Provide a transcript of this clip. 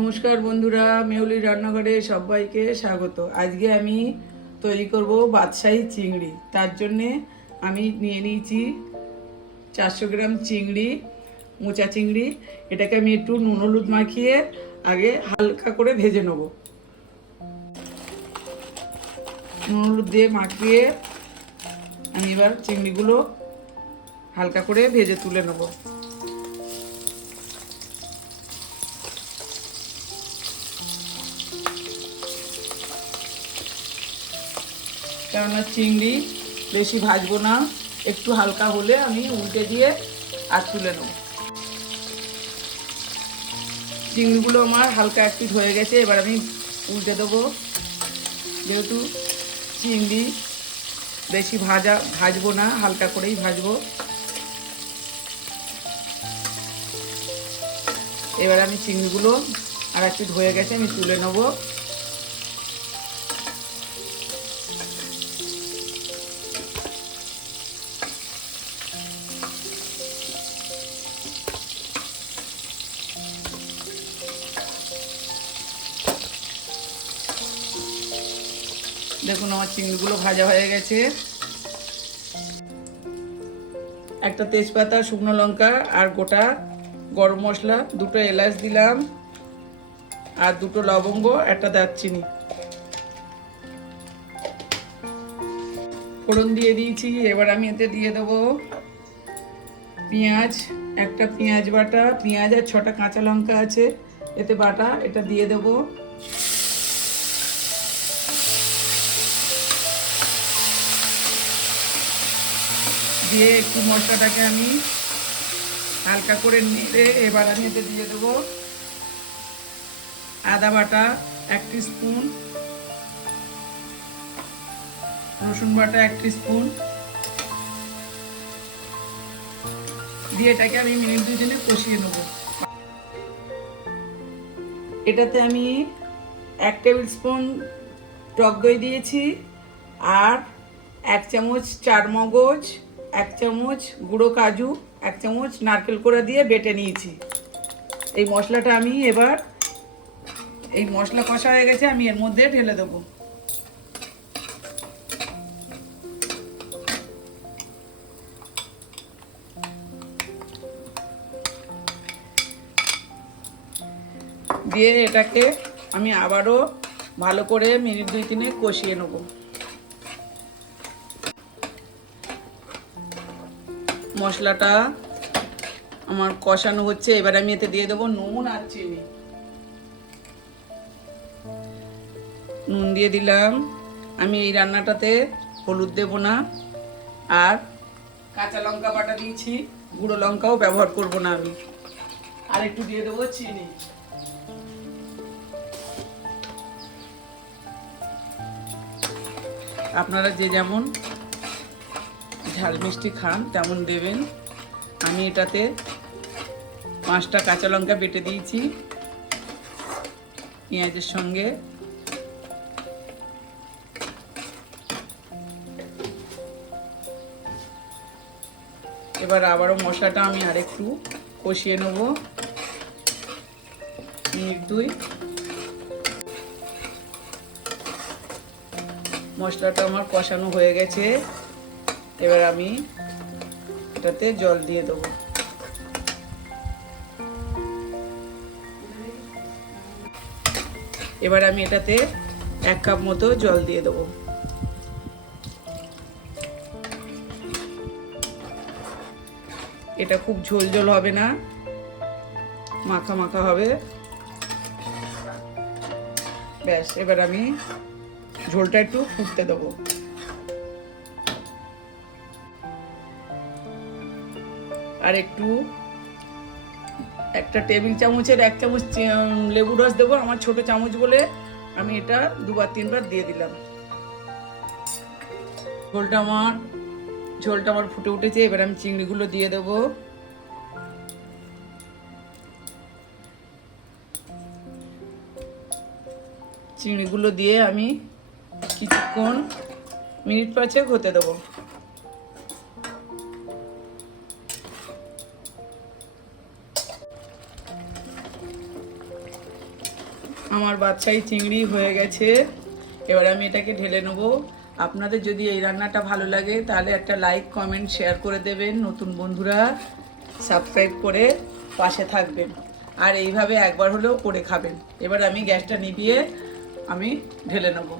নমস্কার বন্ধুরা মেহুলি রান্নাঘরে সবাইকে স্বাগত। আজকে আমি তৈরি করব বাদশাহী চিংড়ি। তার জন্যে আমি নিয়ে নিয়েছি চারশো গ্রাম চিংড়ি, মোচা চিংড়ি। এটাকে আমি একটু নুন হলুদ মাখিয়ে আগে হালকা করে ভেজে নেব। নুন হলুদ দিয়ে মাখিয়ে আমি এবার চিংড়িগুলো হালকা করে ভেজে তুলে নেব। কেননা চিংড়ি বেশি ভাজবো না, একটু হালকা হলে আমি উল্টে দিয়ে আর তুলে নেব। চিংড়িগুলো আমার হালকা একটু হয়ে গেছে, এবার আমি উল্টে দেবো। যেহেতু চিংড়ি বেশি ভাজা, ভাজবো না, হালকা করেই ভাজবো। এবার আমি চিংড়িগুলো আর একটু হয়ে গেছে, আমি তুলে নেব। দেখুন আমার চিংড়িগুলো ভাজা হয়ে গেছে। একটা তেজপাতা, শুকনো লঙ্কা আর গোটা গরম মশলা, দুটো এলাচ দিলাম আর দুটো লবঙ্গ, একটা দারচিনি। ফোড়ন দিয়ে দিয়েছি, এবার আমি এতে দিয়ে দেবো পেঁয়াজ, একটা পেঁয়াজ বাটা, পেঁয়াজ আর ছটা কাঁচা লঙ্কা আছে, এতে বাটা, এটা দিয়ে দেবো। দিয়ে একটু মশলাটাকে আমি হালকা করে নেড়ে এবার আমি এতে দিয়ে দেবো আদা বাটা, এক স্পুন রসুন বাটা, এক স্পুন দিয়ে এটাকে আমি মিনিট দুজনে কষিয়ে নেব। এটাতে আমি এক টেবিল স্পুন টক দই দিয়েছি আর এক চামচ চার মগজ এক চামচ গুঁড়ো কাজু, এক চামচ নারকেল কোড়া দিয়ে বেটে নিয়েছি। এই মশলাটা আমি এবার, এই মশলা কষা হয়ে গেছে, আমি এর মধ্যে ঢেলে দেবো। দিয়ে এটাকে আমি আবারও ভালো করে মিনিট দুই তিনে কষিয়ে নেব। মশলাটা আমার কষানো হচ্ছে। এবার আমি এতে দিয়ে দেবো নুন আর চিনি। নুন দিয়ে দিলাম। আমি এই রান্নাটাতে হলুদ দেব না। আর কাঁচা লঙ্কা বাটা দিয়েছি। গুঁড়ো লঙ্কাও ব্যবহার করব না আমি। আর একটু দিয়ে দেবো চিনি। আপনারা যে যেমন ঝাল মিষ্টি খান, তেমন দেবেন। আমি এটাতে পাঁচটা কাঁচা লঙ্কা বেটে দিয়েছি, পেঁয়াজের সঙ্গে। এবার আবারও মশলাটা আমি আরেকটু কষিয়ে নেব। মিনিট দুই। মশলাটা আমার কষানো হয়ে গেছে। এবার আমি এটাতে জল দিয়ে দেবো। এবার আমি এটাতে এক কাপ মতো জল দিয়ে দেবো। এটা খুব ঝোল ঝোল হবে না, মাখা মাখা হবে। ব্যাস, এবার আমি ঝোলটা একটু ফুটতে দেবো। আর একটু একটা টেবিল চামচের এক চামচ লেবু রস দেবো, আমার ছোট চামচ বলে আমি এটা দুবার, তিনবার দিয়ে দিলাম। ঝোলটা আমার ঝোলটা আমার ফুটে উঠেছে, এবার আমি চিংড়িগুলো দিয়ে দেবো। চিংড়িগুলো দিয়ে আমি কিছুক্ষণ মিনিট পাঁচেক হতে দেবো। আমার বাচ্চাই চিংড়ি হয়ে গেছে। এবার আমি এটাকে ঢেলে নেব। আপনাদের যদি এই রান্নাটা ভালো লাগে, তাহলে একটা লাইক কমেন্ট শেয়ার করে দেবেন নতুন বন্ধুরা। সাবস্ক্রাইব করে পাশে থাকবেন। আর এইভাবে একবার হলেও করে খাবেন। এবার আমি গ্যাসটা নিভিয়ে আমি ঢেলে নেব।